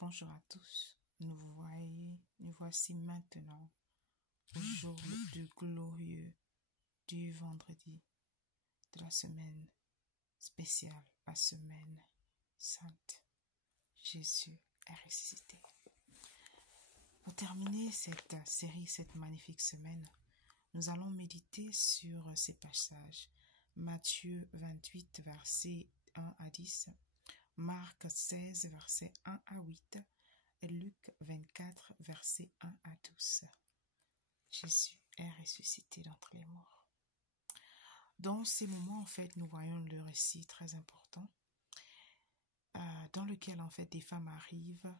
Bonjour à tous. Nous voici maintenant au jour le plus glorieux du vendredi de la semaine spéciale, la semaine sainte. Jésus est ressuscité. Pour terminer cette série, cette magnifique semaine, nous allons méditer sur ces passages. Matthieu 28, versets 1 à 10, Marc 16, versets 1 à 8, et Luc 24, versets 1 à 12. Jésus est ressuscité d'entre les morts. Dans ces moments, en fait, nous voyons le récit très important dans lequel, en fait, des femmes arrivent,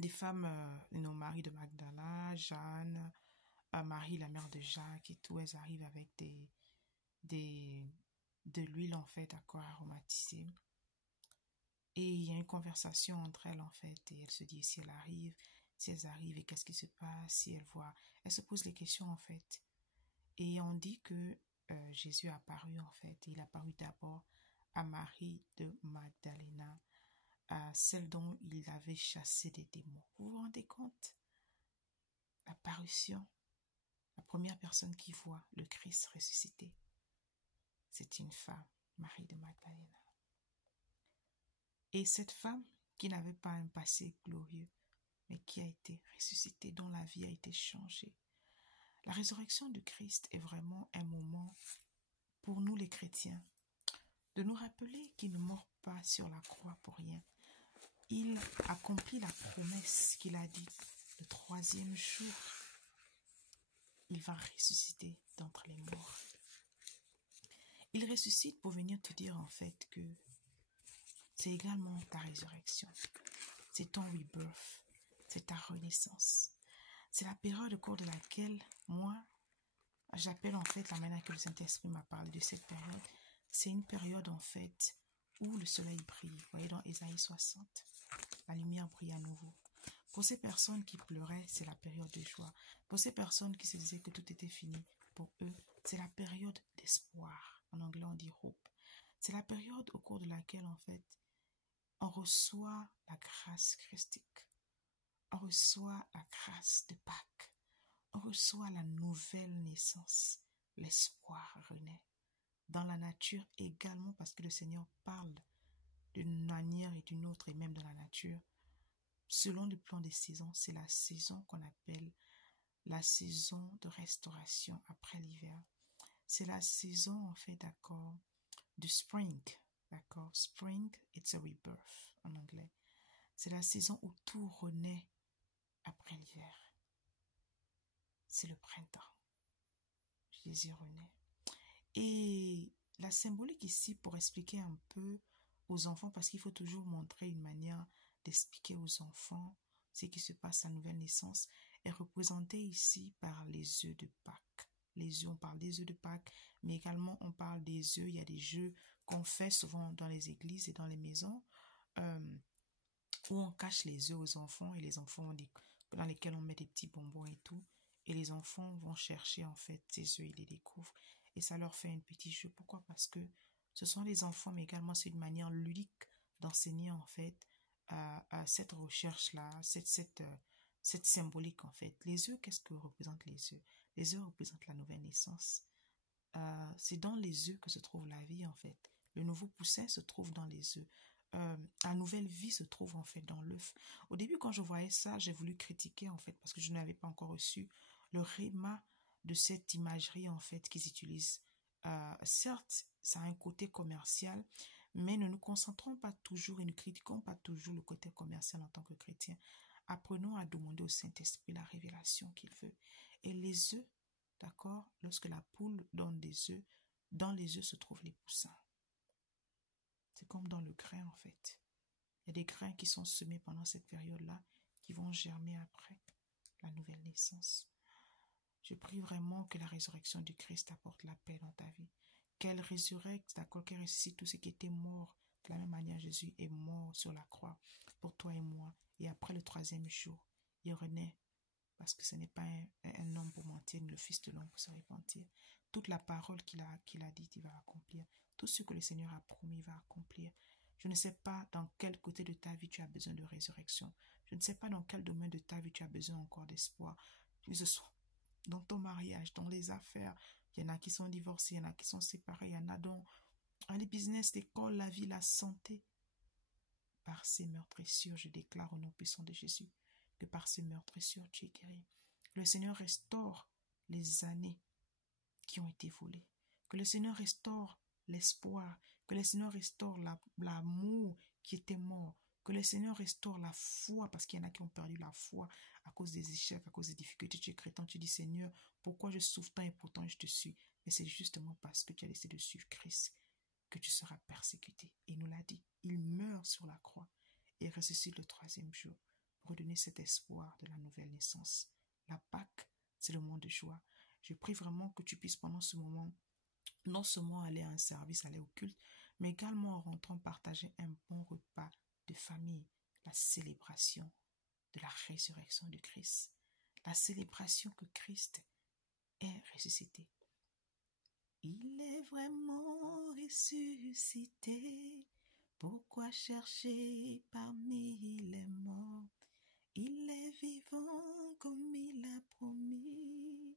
des femmes, Marie de Magdala, Jeanne, Marie, la mère de Jacques et tout, elles arrivent avec de l'huile, en fait, à corps aromatisé. Et il y a une conversation entre elles, en fait, et elle se dit si elles arrivent, et qu'est-ce qui se passe, si elles voient. Elle se pose les questions, en fait. Et on dit que Jésus est apparu, en fait. Il est apparu d'abord à Marie de Magdalena, à celle dont il avait chassé des démons. Vous vous rendez compte? L'apparition, la première personne qui voit le Christ ressuscité, c'est une femme, Marie de Magdalena. Et cette femme qui n'avait pas un passé glorieux, mais qui a été ressuscitée, dont la vie a été changée. La résurrection du Christ est vraiment un moment pour nous les chrétiens de nous rappeler qu'il ne meurt pas sur la croix pour rien. Il accomplit la promesse qu'il a dit. Le troisième jour, il va ressusciter d'entre les morts. Il ressuscite pour venir te dire en fait que c'est également ta résurrection. C'est ton rebirth. C'est ta renaissance. C'est la période au cours de laquelle, moi, j'appelle en fait la manière que le Saint-Esprit m'a parlé de cette période. C'est une période en fait où le soleil brille. Vous voyez dans Ésaïe 60, la lumière brille à nouveau. Pour ces personnes qui pleuraient, c'est la période de joie. Pour ces personnes qui se disaient que tout était fini, pour eux, c'est la période d'espoir. En anglais, on dit hope. C'est la période au cours de laquelle en fait, on reçoit la grâce christique. On reçoit la grâce de Pâques. On reçoit la nouvelle naissance. L'espoir renaît. Dans la nature également, parce que le Seigneur parle d'une manière et d'une autre, et même dans la nature. Selon le plan des saisons, c'est la saison qu'on appelle la saison de restauration après l'hiver. C'est la saison, en fait, d'accord, du spring. D'accord, spring, it's a rebirth en anglais. C'est la saison où tout renaît après l'hiver. C'est le printemps. Jésus renaît. Et la symbolique ici, pour expliquer un peu aux enfants, parce qu'il faut toujours montrer une manière d'expliquer aux enfants ce qui se passe à nouvelle naissance, est représentée ici par les œufs de Pâques. Les œufs, on parle des œufs de Pâques, mais également on parle des œufs. Il y a des jeux qu'on fait souvent dans les églises et dans les maisons, où on cache les œufs aux enfants, et les enfants dans lesquels on met des petits bonbons et tout, et les enfants vont chercher en fait ces œufs, ils les découvrent, et ça leur fait un petit jeu. Pourquoi? Parce que ce sont les enfants, mais également c'est une manière ludique d'enseigner en fait à cette recherche-là, cette symbolique en fait. Les œufs, qu'est-ce que représentent les œufs? Les œufs représentent la nouvelle naissance. C'est dans les œufs que se trouve la vie en fait. Le nouveau poussin se trouve dans les œufs. La nouvelle vie se trouve en fait dans l'œuf. Au début, quand je voyais ça, j'ai voulu critiquer en fait, parce que je n'avais pas encore reçu le réma de cette imagerie en fait qu'ils utilisent. Certes, ça a un côté commercial, mais ne nous concentrons pas toujours et ne critiquons pas toujours le côté commercial en tant que chrétien. Apprenons à demander au Saint-Esprit la révélation qu'il veut. Et les œufs, d'accord, lorsque la poule donne des œufs, dans les œufs se trouvent les poussins. C'est comme dans le grain en fait. Il y a des grains qui sont semés pendant cette période-là, qui vont germer après la nouvelle naissance. Je prie vraiment que la résurrection du Christ apporte la paix dans ta vie. Qu'elle résurrecte, d'accord, qu'elle ressuscite tout ce qui était mort. De la même manière, Jésus est mort sur la croix pour toi et moi. Et après le troisième jour, il renaît. Parce que ce n'est pas un homme pour mentir, ni le fils de l'homme pour se repentir. Toute la parole qu'il a dite, il va accomplir. Tout ce que le Seigneur a promis, il va accomplir. Je ne sais pas dans quel côté de ta vie tu as besoin de résurrection. Je ne sais pas dans quel domaine de ta vie tu as besoin encore d'espoir. Que ce soit dans ton mariage, dans les affaires. Il y en a qui sont divorcés, il y en a qui sont séparés, il y en a dans les business, l'école, la vie, la santé. Par ces meurtrissures, je déclare au nom puissant de Jésus que par ces meurtrissures, tu es guéri. Que le Seigneur restaure les années qui ont été volées. Que le Seigneur restaure l'espoir. Que le Seigneur restaure l'amour qui était mort. Que le Seigneur restaure la foi, parce qu'il y en a qui ont perdu la foi à cause des échecs, à cause des difficultés. Tu es chrétien, tu dis Seigneur, pourquoi je souffre tant et pourtant je te suis. Mais c'est justement parce que tu as décidé de suivre Christ que tu seras persécuté. Il nous l'a dit. Il meurt sur la croix et ressuscite le troisième jour pour donner cet espoir de la nouvelle naissance. La Pâque, c'est le moment de joie. Je prie vraiment que tu puisses pendant ce moment non seulement aller à un service, aller au culte, mais également en rentrant partager un bon repas de famille, la célébration de la résurrection de Christ, la célébration que Christ est ressuscité. Il est vraiment ressuscité. Pourquoi chercher parmi les morts? Il est vivant comme il a promis.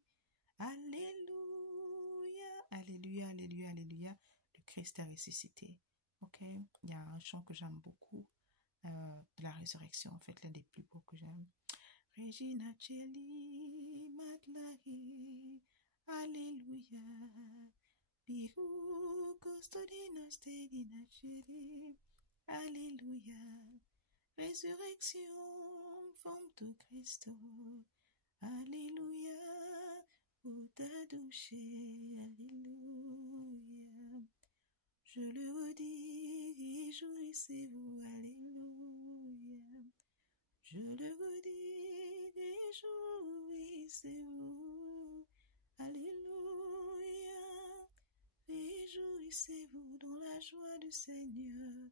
Alléluia, alléluia, alléluia, alléluia. Le Christ est ressuscité. Ok, il y a un chant que j'aime beaucoup de la résurrection, en fait, l'un des plus beaux que j'aime. Regina Celi, Madlahi, alléluia. Bihu, Costodina, Stedina Celi, alléluia. Résurrection, forme de Christ, alléluia. Bouddha douché, alléluia. Je le redis, réjouissez-vous, alléluia. Je le redis, réjouissez-vous, alléluia. Réjouissez-vous dans la joie du Seigneur,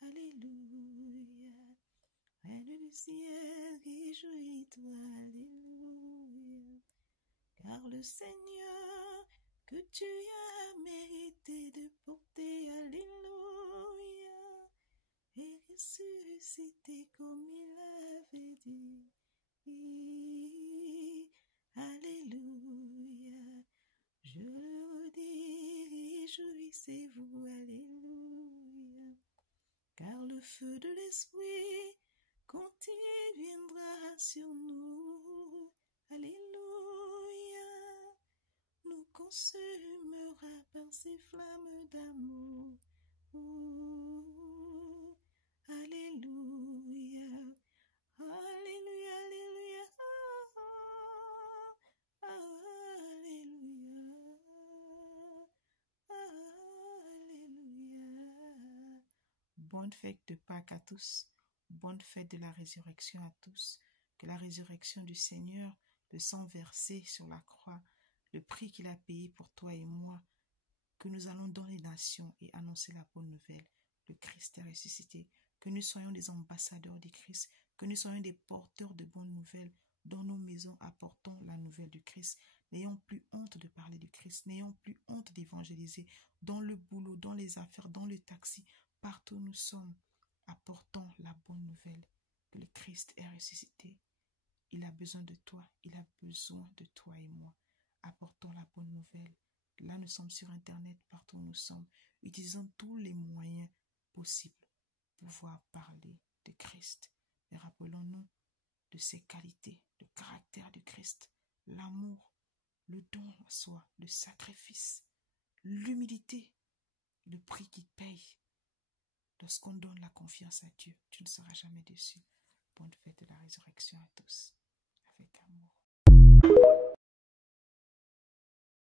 alléluia. Reine du ciel, réjouis-toi, alléluia. Car le Seigneur que tu as mérité de porter, alléluia, est ressuscité comme il avait dit. Alléluia. Je le redis, réjouissez-vous, alléluia. Car le feu de l'Esprit, quand il viendra sur nous, alléluia, nous consumera par ses flammes d'amour. Alléluia, alléluia, alléluia, alléluia, alléluia. Bonne fête de Pâques à tous, bonne fête de la résurrection à tous, que la résurrection du Seigneur, le sang versé sur la croix, le prix qu'il a payé pour toi et moi, que nous allons dans les nations et annoncer la bonne nouvelle. Le Christ est ressuscité. Que nous soyons des ambassadeurs du Christ, que nous soyons des porteurs de bonnes nouvelles. Dans nos maisons, apportons la nouvelle du Christ. N'ayons plus honte de parler du Christ. N'ayons plus honte d'évangéliser. Dans le boulot, dans les affaires, dans le taxi, partout où nous sommes, apportons la bonne nouvelle. Que le Christ est ressuscité. Il a besoin de toi. Il a besoin de toi et moi. Apportons la bonne nouvelle. Là, nous sommes sur Internet, partout où nous sommes, utilisant tous les moyens possibles pour pouvoir parler de Christ. Et rappelons-nous de ses qualités, le caractère du Christ, l'amour, le don à soi, le sacrifice, l'humilité, le prix qu'il paye. Lorsqu'on donne la confiance à Dieu, tu ne seras jamais déçu. Bonne fête de la résurrection à tous, avec amour.